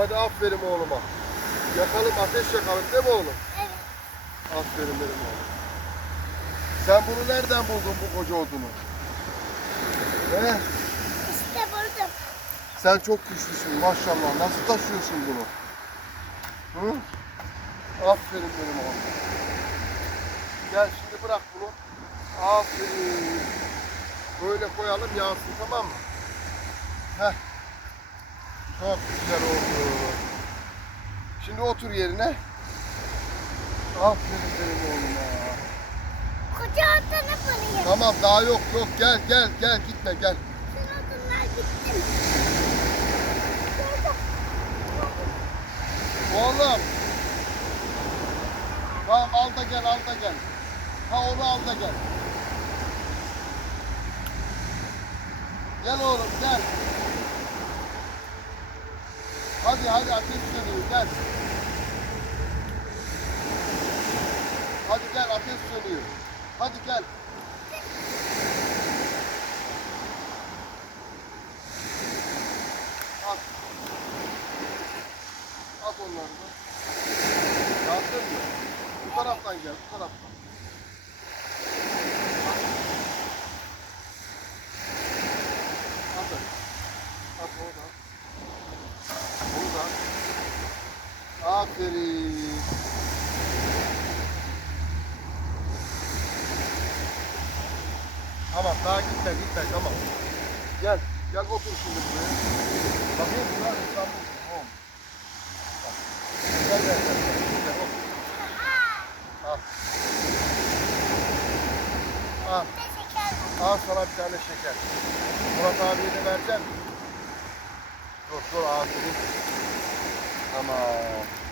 Hadi aferin oğluma. Yakalım ateş yakalım değil mi oğlum? Evet. Aferin benim oğlum. Sen bunu nereden buldun bu koca odunu? He? İşte buldum. Sen çok güçlüsün maşallah. Nasıl taşıyorsun bunu? Hı? Aferin benim oğlum. Gel şimdi bırak bunu. Aferin. Böyle koyalım yansın tamam mı? Heh. Çok güzel oldu. Şimdi otur yerine. Aferin benim oğluma. Koca odana bulayım. Tamam daha yok yok gel gel gel gitme gel. Sen odunlar gittim. Oğlum. Tamam al da gel al da gel. Ha onu al da gel. Gel oğlum gel. Hadi hadi ateş sönüyor gel. Hadi gel ateş sönüyor. Hadi gel. At. At onları da. Yandın mı? Bu taraftan gel, bu taraftan. At. At. At onu da. Onu da. Aferin. Tamam daha gitme gitme tamam. Gel. Gel otur şimdi buraya. Bakayım bunlar İstanbul. Tamam. Bak. Gel gel gel. Gel otur. Al. Al. Al sana bir tane şeker. Murat abiye de vereceksin. Dur dur aferin. Tamam.